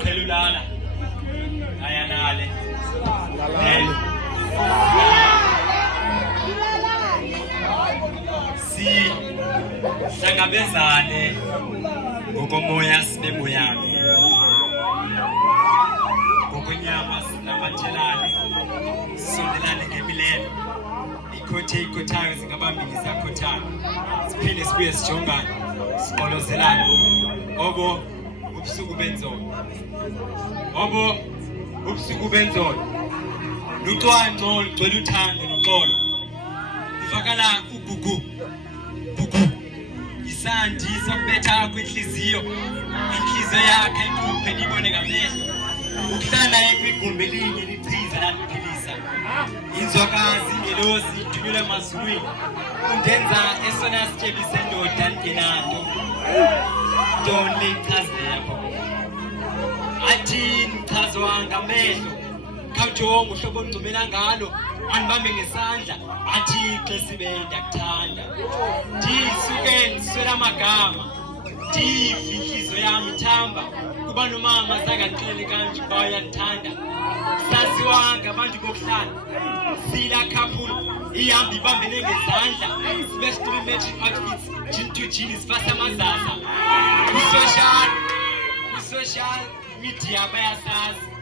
Qhelulana ayanale si hlangabezane ngokomoya sibe moyami ngokonyama sinamathelane sondelane ngemilelo ikhothanga zingabambili zakhothana siphinde sibuye sijongane siqolozelane obo ubusuku benzolo lucwanto ligcwele uthando noxolo ivakala ugugu isandi sokubetha kwenhliziyo yakhe iphuphe libone ngamehlo ukuhlala ekwigumbi elinye lichiza laniphilisa inzwakazi ngelosi ithunyelwe emazulwini undenza esona sityebi sendoda ndingenanto ntoni lichazile yakho athi mchazo ngamehlo khawujonga uhlobo ongcumela ngalo andibambe ngesandla athi xesibe ndiyakuthanda ndisuke ndiswela amagama ndiyifihlizo yam ithamba kuba nomama zangaxeleli kanje uba uyandithanda saziwa ngabantu bokuhlala sila couple ihamba ibambene ngezandla sibe storymetric outfits gin to gin sifasa amazaza kwi-social media bayasazi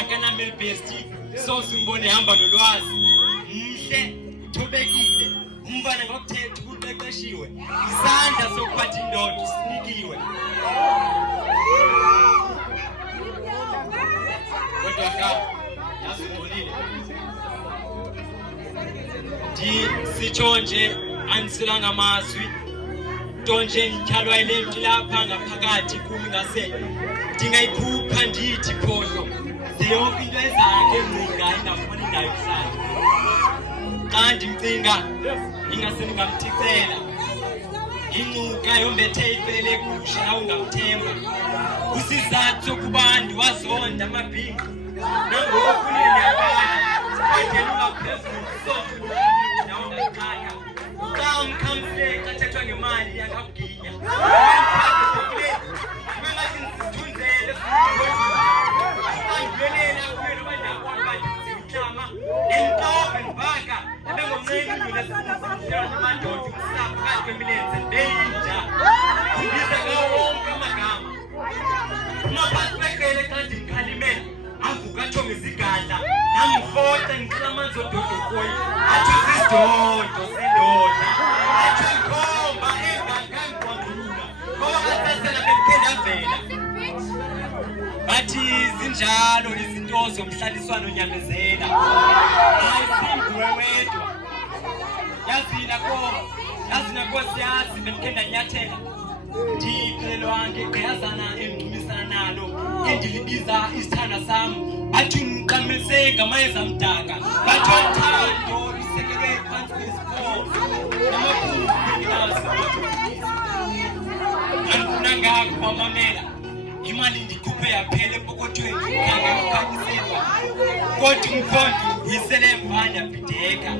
akanameli besti so simbone hamba nolwazi mhle uthobekile umfana ngokuthetha ukuqeqeshiwe isandla sokuphatha indoda sinikiwe kodwa yazi ngolile sitsho nje andiselanga amazwi nto nje ndityhalwa yile mntu lapha ngaphakathi kumi ngase ndingayikhupha ndithi phohlo yonke into ezakhe engcinga ingafuni indawo yokuhlala xa ndimcinga ingase ndingamthixela incuka yombethe ifele egusha nawe ungamthemba usizathu sokuba ndiwazonda amabhinqa nangokunini yabana ayidela ungaphezulu sothi nawe ungaxhaka xa umkhamfle xa thethwa ngemali yangakuginya bathi zinjalo izinto zomhlaliswano nyamezela ayisinguwe wedwa yazina Nkosi yazi bendike ndanyathela ndiphelelwa ngegqiyazana endichumisana nalo endilibiza isithanda sam athi ngiqamise ngamayeza amdaka bathi uthando lusekelwe phantsi kwesikolo andifuna ngako bamamela imali ndikhuphe yaphela epokothweni kangakukhanyisela kodwa umkhondo uyisele mvana yabhideka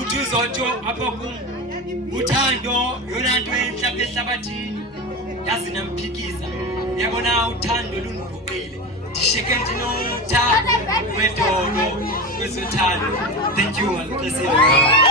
uthi uzotsho apha kum uthando yona nto entle apha ehlabathini yazi namphikiza yabona uthando lundibuqile ndishiyeke ndinotha wedolo kwezothando. Thank you and bless you.